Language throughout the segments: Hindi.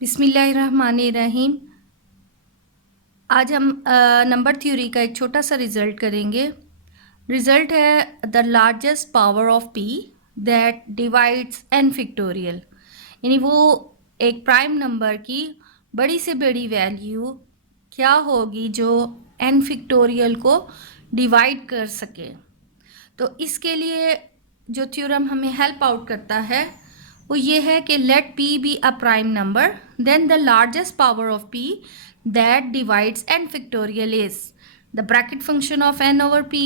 बिस्मिल्लाहिर्रहमानिर्रहीम। आज हम नंबर थ्योरी का एक छोटा सा रिज़ल्ट करेंगे। रिज़ल्ट है the largest power of P that divides N factorial, यानी वो एक प्राइम नंबर की बड़ी से बड़ी वैल्यू क्या होगी जो एन फिक्टोरियल को डिवाइड कर सके। तो इसके लिए जो थ्योरम हमें हेल्प आउट करता है वो ये है कि let p be a prime number then the largest power of p that divides n factorial is the bracket function of n over p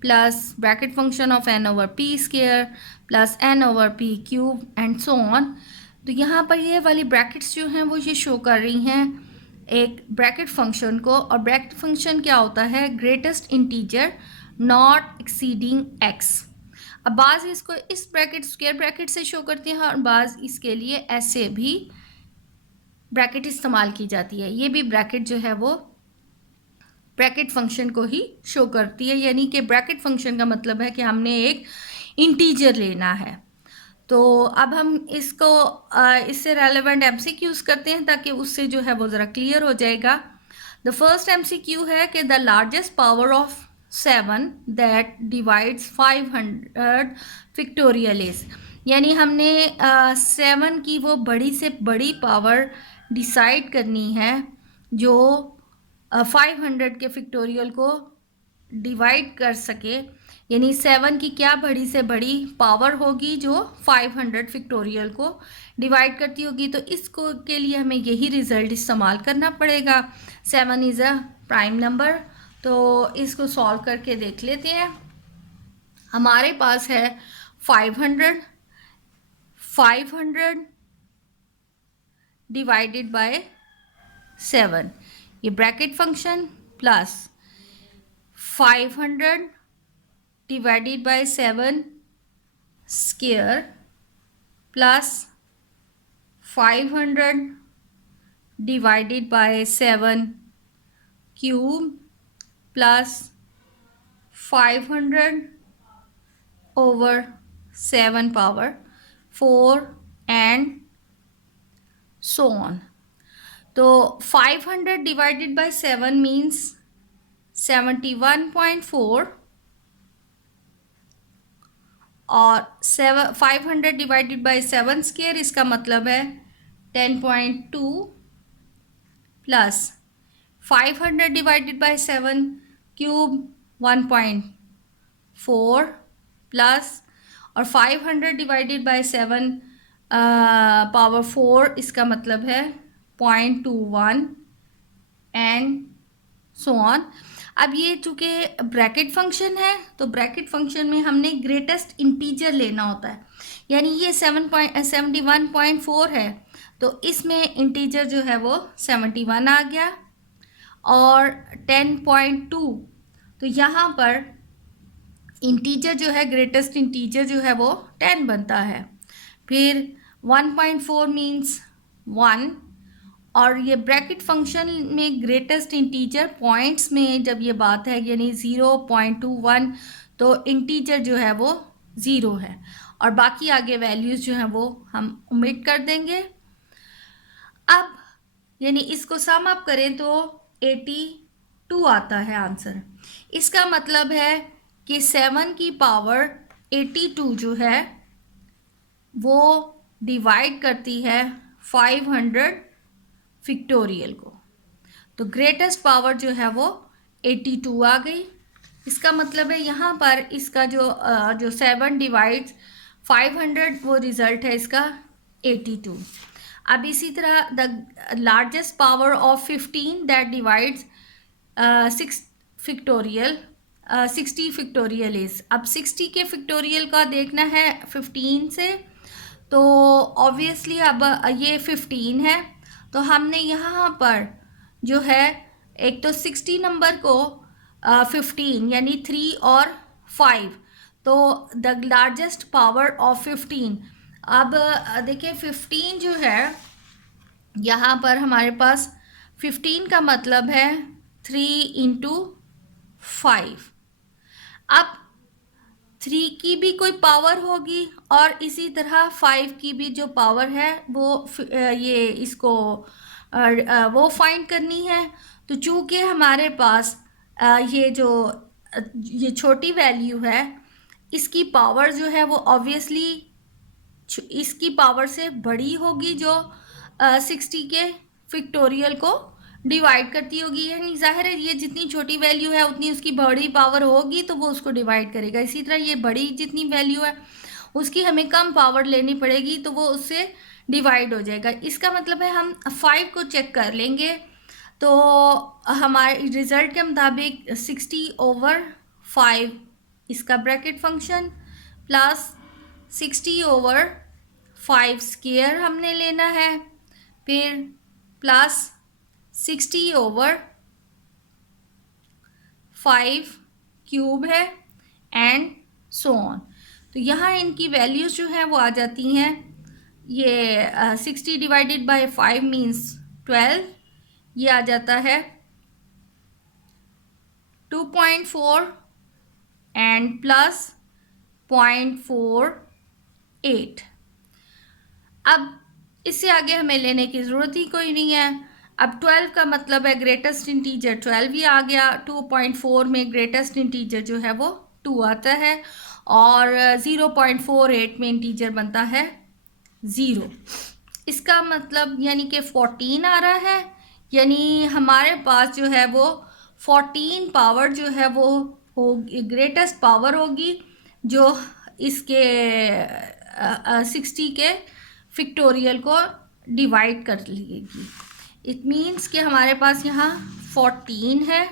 plus bracket function of n over p square plus n over p cube and so on. तो यहाँ पर ये वाली ब्रैकेट्स जो हैं वो ये शो कर रही हैं एक ब्रैकेट फंक्शन को, और ब्रैकेट फंक्शन क्या होता है? Greatest integer not exceeding x। अब बाज़ इसको इस ब्रैकेट स्क्वायर ब्रैकेट से शो करते हैं और बाज़ इसके लिए ऐसे भी ब्रैकेट इस्तेमाल की जाती है। ये भी ब्रैकेट जो है वो ब्रैकेट फंक्शन को ही शो करती है, यानी कि ब्रैकेट फंक्शन का मतलब है कि हमने एक इंटीजर लेना है। तो अब हम इसको इससे रेलेवेंट एमसीक्यूज करते हैं ताकि उससे जो है वो ज़रा क्लियर हो जाएगा। द फर्स्ट एमसीक्यू है कि the largest power of 7 that divides 500 factorial is, यानी हमने 7 की वो बड़ी से बड़ी पावर डिसाइड करनी है जो 500 के फिक्टोरियल को डिवाइड कर सके। यानी 7 की क्या बड़ी से बड़ी पावर होगी जो 500 फिक्टोरियल को डिवाइड करती होगी। तो इसको के लिए हमें यही रिज़ल्ट इस्तेमाल करना पड़ेगा। 7 इज़ अ प्राइम नंबर। तो इसको सॉल्व करके देख लेते हैं। हमारे पास है 500 डिवाइडेड बाय 7, ये bracket function plus 500 divided by 7 square plus 500 divided by 7 cube plus 500 over 7 power 4 and so on. तो 500 divided by 7 means 71.4 और 500 डिवाइडेड बाई 7 स्क्वायर इसका मतलब है 10.2 plus 500 divided by 7 cube 1.4 plus और 500 डिवाइडेड बाई 7 पावर 4 इसका मतलब है 0.21 एंड सो ऑन। अब ये चूँकि ब्रैकेट फंक्शन है तो ब्रैकेट फंक्शन में हमने ग्रेटेस्ट इंटीजर लेना होता है, यानी ये 71.4 है तो इसमें इंटीजर जो है वो 71 आ गया और 10.2, तो यहाँ पर इंटीजर जो है ग्रेटेस्ट इंटीजर जो है वो 10 बनता है। फिर 1.4 मीन्स 1, और ये ब्रैकेट फंक्शन में ग्रेटेस्ट इंटीजर पॉइंट्स में जब ये बात है यानी 0.21, तो इंटीजर जो है वो 0 है और बाकी आगे वैल्यूज़ जो हैं वो हम ओमिट कर देंगे। अब यानी इसको सम अप करें तो 82 आता है आंसर। इसका मतलब है कि 7 की पावर 82 जो है वो डिवाइड करती है 500 फिक्टोरियल को। तो ग्रेटेस्ट पावर जो है वो 82 आ गई। इसका मतलब है यहाँ पर इसका जो 7 डिवाइड्स 500 वो रिज़ल्ट है इसका 82। अब इसी तरह the largest power of 15 that divides 6 factorial 60 factorial is. अब 60 के फिक्टोरियल का देखना है 15 से, तो ऑब्वियसली अब ये 15 है तो हमने यहाँ पर जो है एक तो 60 नंबर को 15 यानी 3 और 5, तो द लार्जेस्ट पावर ऑफ 15। अब देखिए 15 जो है यहाँ पर हमारे पास 15 का मतलब है 3 × 5। अब 3 की भी कोई पावर होगी और इसी तरह 5 की भी जो पावर है वो ये इसको वो फाइंड करनी है। तो चूंकि हमारे पास ये छोटी वैल्यू है, इसकी पावर जो है वो ऑब्वियसली इसकी पावर से बड़ी होगी जो 60 के फैक्टोरियल को डिवाइड करती होगी। यानी जाहिर है ये जितनी छोटी वैल्यू है उतनी उसकी बड़ी पावर होगी तो वो उसको डिवाइड करेगा। इसी तरह ये बड़ी जितनी वैल्यू है उसकी हमें कम पावर लेनी पड़ेगी तो वो उससे डिवाइड हो जाएगा। इसका मतलब है हम 5 को चेक कर लेंगे तो हमारे रिजल्ट के मुताबिक 60/5 इसका ब्रैकेट फंक्शन प्लस 60/5 स्क्वायर हमने लेना है, फिर प्लस 60/5 क्यूब है एंड सो ऑन। तो यहाँ इनकी वैल्यूज़ जो हैं वो आ जाती हैं। ये 60 डिवाइडेड बाय 5 मीन्स 12, ये आ जाता है 2.4 एंड प्लस 0.48। अब इससे आगे हमें लेने की ज़रूरत ही कोई नहीं है। अब 12 का मतलब है ग्रेटेस्ट इंटीजर 12 ही आ गया। 2.4 में ग्रेटेस्ट इंटीजर जो है वो 2 आता है और 0.48 में इंटीजर बनता है 0। इसका मतलब यानी कि 14 आ रहा है, यानी हमारे पास जो है वो 14 पावर जो है वो ग्रेटेस्ट पावर होगी जो इसके 60 के फैक्टोरियल को डिवाइड कर लेगी। इट मीन्स कि हमारे पास यहाँ 14 है,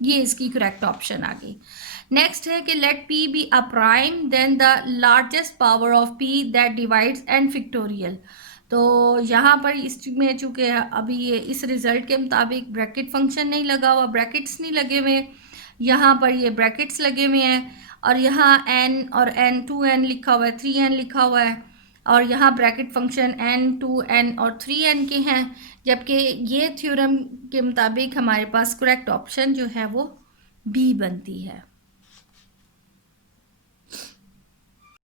ये इसकी करेक्ट ऑप्शन आ गई। नेक्स्ट है कि let P be a prime then the largest power of P that divides N factorial. तो यहाँ पर इसमें चूँकि अभी ये इस रिज़ल्ट के मुताबिक ब्रैकेट फंक्शन नहीं लगा हुआ, ब्रैकेट्स नहीं लगे हुए, यहाँ पर ये ब्रैकेट्स लगे हुए हैं और यहाँ n और n 2n लिखा हुआ है, 3n लिखा हुआ है और यहाँ ब्रैकेट फंक्शन n 2n और 3n के हैं। जबकि ये थ्योरम के मुताबिक हमारे पास करेक्ट ऑप्शन जो है वो बी बनती है।